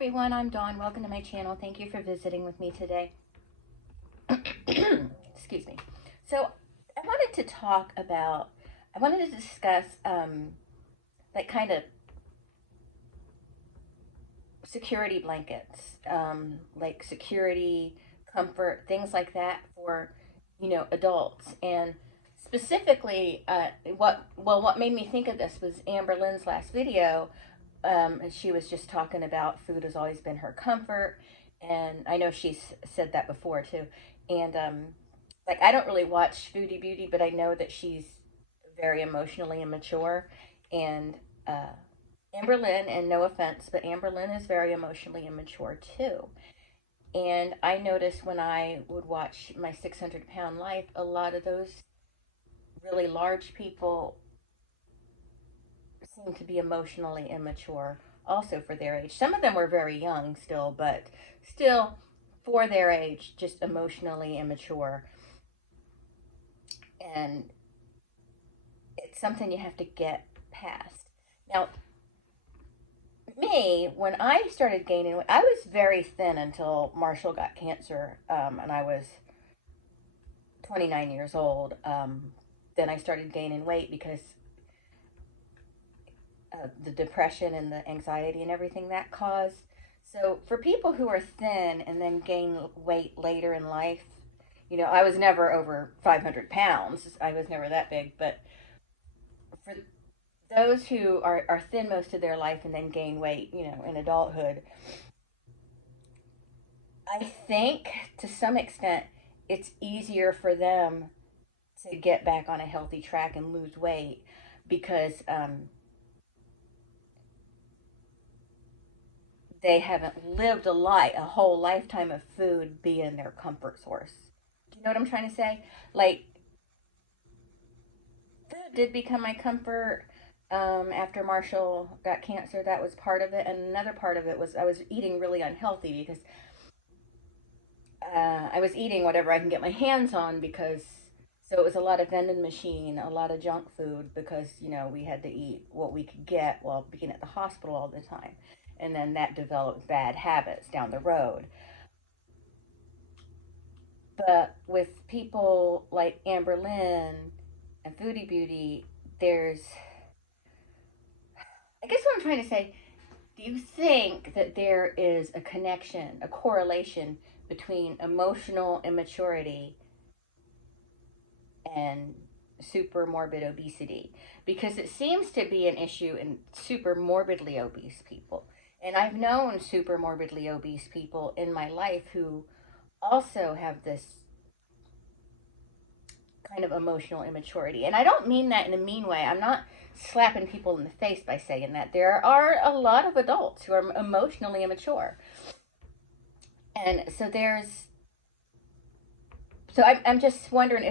Everyone, I'm Dawn. Welcome to my channel. Thank you for visiting with me today. Excuse me. So, I wanted to discuss like kind of security blankets, like security, comfort, things like that for, adults. And specifically, what made me think of this was Amber Lynn's last video. And she was just talking about food has always been her comfort, and I know she's said that before too. And like I don't really watch Foodie Beauty, but I know that she's very emotionally immature, and uh, Amber Lynn, and no offense, but Amber Lynn is very emotionally immature too. And I noticed when I would watch My 600 Pound Life, a lot of those really large people seem to be emotionally immature also for their age. Some of them were very young still, but still for their age, just emotionally immature. And it's something you have to get past. Now, me, when I started gaining weight, I was very thin until Marshall got cancer, and I was 29 years old. Then I started gaining weight because the depression and the anxiety and everything that caused. So for people who are thin and then gain weight later in life, I was never over 500 pounds. I was never that big. But for those who are thin most of their life and then gain weight, in adulthood, I think to some extent it's easier for them to get back on a healthy track and lose weight because they haven't lived a whole lifetime of food being their comfort source. Do you know what I'm trying to say? Like, food did become my comfort after Marshall got cancer. That was part of it. And another part of it was I was eating really unhealthy because I was eating whatever I can get my hands on because, so it was a lot of vending machine, a lot of junk food because, we had to eat what we could get while being at the hospital all the time. And then that developed bad habits down the road. But with people like Amber Lynn and Foodie Beauty, there's, I guess what I'm trying to say, do you think that there is a connection, a correlation between emotional immaturity and super morbid obesity? Because it seems to be an issue in super morbidly obese people. And I've known super morbidly obese people in my life who also have this kind of emotional immaturity. And I don't mean that in a mean way. I'm not slapping people in the face by saying that. There are a lot of adults who are emotionally immature. And I'm just wondering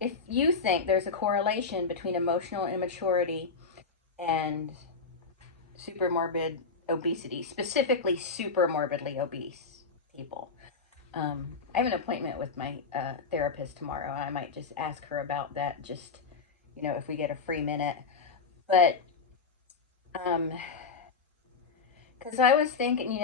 if you think there's a correlation between emotional immaturity and super morbid obesity, specifically super morbidly obese people. I have an appointment with my therapist tomorrow. I might just ask her about that, just, if we get a free minute. But, because I was thinking,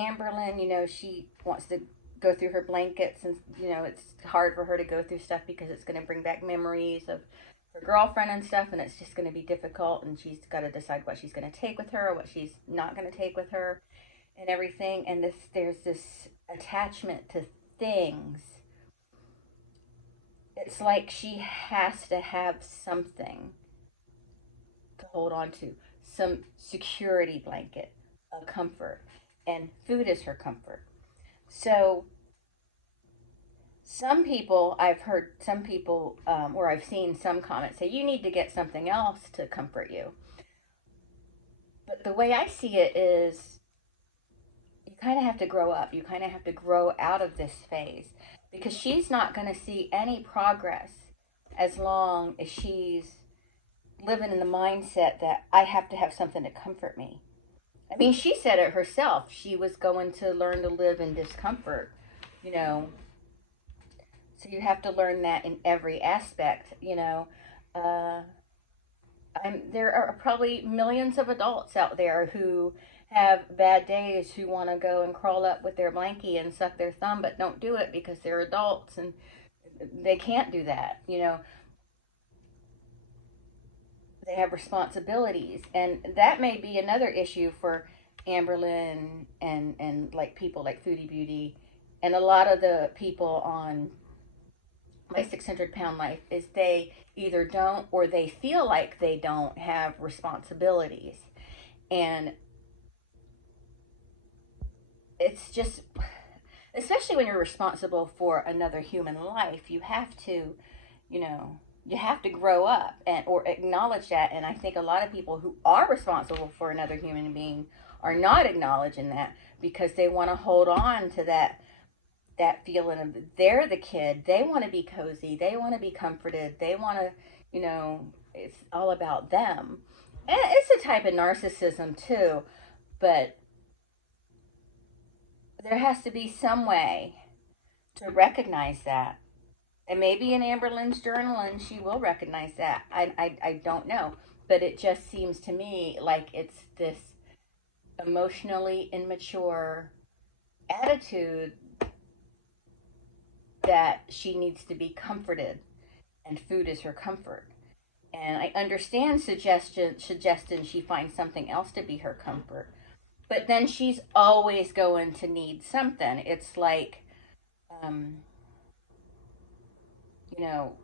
Amberlyn, she wants to go through her blankets, and, it's hard for her to go through stuff because it's going to bring back memories of her girlfriend and stuff, and it's just going to be difficult, and she's got to decide what she's going to take with her or what she's not going to take with her and everything. And there's this attachment to things. It's like she has to have something to hold on to, some security blanket, a comfort, and food is her comfort. So I've heard some people, or I've seen some comments say, you need to get something else to comfort you. But the way I see it is, you kind of have to grow up. You kind of have to grow out of this phase because she's not going to see any progress as long as she's living in the mindset that I have to have something to comfort me. I mean, she said it herself. She was going to learn to live in discomfort, you know. So you have to learn that in every aspect, there are probably millions of adults out there who have bad days who want to go and crawl up with their blankie and suck their thumb, but don't do it because they're adults and they can't do that. They have responsibilities, and that may be another issue for Amberlyn and like people like Foodie Beauty and a lot of the people on My 600 Pound Life is they either don't or they feel like they don't have responsibilities. And it's just, especially when you're responsible for another human life, you know, you have to grow up and or acknowledge that. And I think a lot of people who are responsible for another human being are not acknowledging that because they want to hold on to that feeling of they're the kid. They want to be cozy. They want to be comforted. They want to, it's all about them. And it's a type of narcissism too, but there has to be some way to recognize that. And maybe in Amberlyn's journal, and she will recognize that. I don't know. But it just seems to me like it's this emotionally immature attitude that she needs to be comforted, and food is her comfort. And I understand suggesting she finds something else to be her comfort. But then she's always going to need something. It's like, um,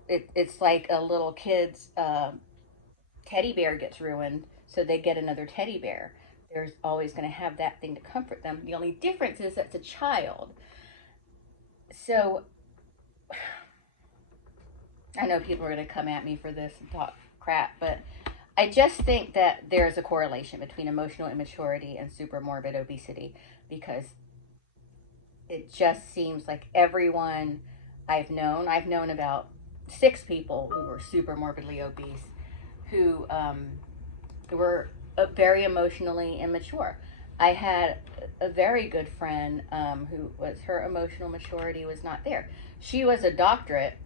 it's like a little kid's teddy bear gets ruined, so they get another teddy bear. There's always going to have that thing to comfort them. The only difference is that's a child. So I know people are going to come at me for this and talk crap, but I just think that there's a correlation between emotional immaturity and super morbid obesity because it just seems like everyone I've known about 6 people who were super morbidly obese who were very emotionally immature. I had a very good friend who was her emotional maturity was not there. She was a doctorate.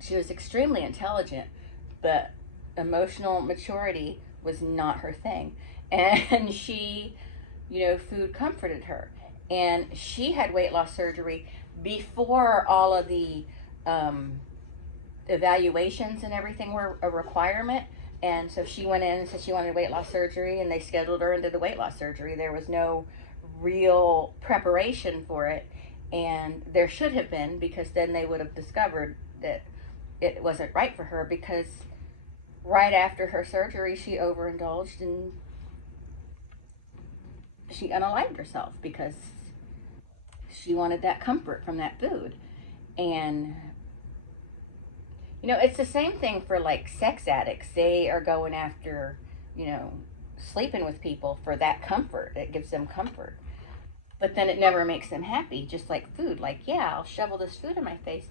She was extremely intelligent, but emotional maturity was not her thing. And she, food comforted her. And she had weight loss surgery before all of the evaluations and everything were a requirement. And so she went in and said she wanted weight loss surgery, and they scheduled her and did the weight loss surgery. There was no real preparation for it, and there should have been, because then they would have discovered that it wasn't right for her, because right after her surgery she overindulged and she unalived herself because she wanted that comfort from that food. And it's the same thing for like sex addicts. They are going after, sleeping with people for that comfort. It gives them comfort. But then it never makes them happy, just like food. Like, yeah, I'll shovel this food in my face,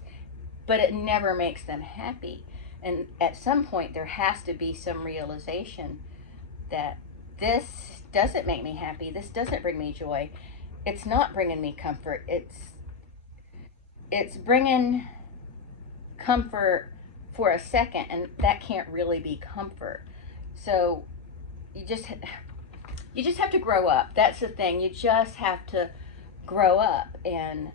but it never makes them happy. And at some point, there has to be some realization that this doesn't make me happy. This doesn't bring me joy. It's not bringing me comfort. It's bringing comfort for a second, and that can't really be comfort. So you just have to grow up. That's the thing. You just have to grow up. And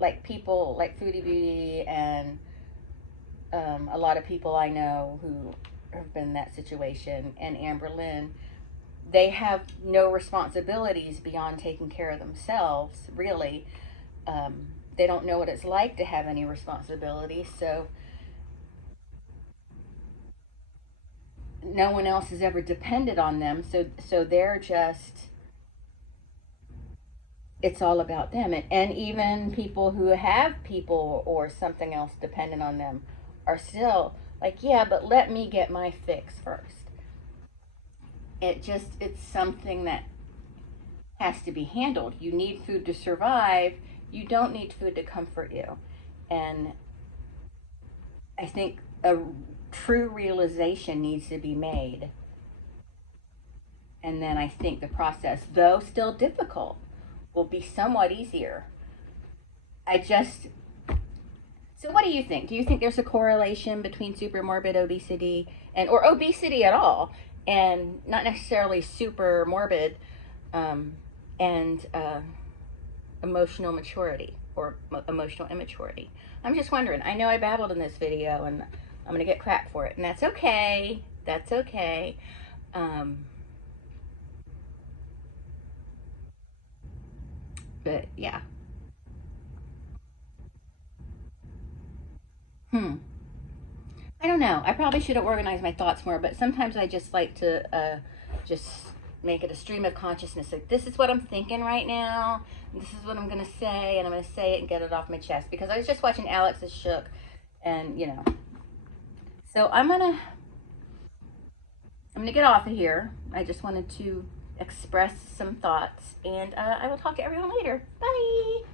like people like Foodie Beauty and a lot of people I know who have been in that situation, and Amberlyn, they have no responsibilities beyond taking care of themselves, really. They don't know what it's like to have any responsibilities, so no one else has ever depended on them, so they're just, it's all about them. And even people who have people or something else dependent on them are still like, yeah, but let me get my fix first. It's something that has to be handled. You need food to survive. You don't need food to comfort you. And I think a true realization needs to be made. And then I think the process, though still difficult, will be somewhat easier. So what do you think? Do you think there's a correlation between supermorbid obesity or obesity at all and not necessarily super morbid, and emotional maturity or emotional immaturity. I'm just wondering. I know I babbled in this video, and I'm gonna get crap for it, and that's okay. That's okay. But yeah. Hmm. I don't know. I probably should have organized my thoughts more, but sometimes I just like to just make it a stream of consciousness. Like, this is what I'm thinking right now. And this is what I'm going to say, and I'm going to say it and get it off my chest. Because I was just watching Alex's Shook, and, you know. So I'm gonna get off of here. I just wanted to express some thoughts, and I will talk to everyone later. Bye!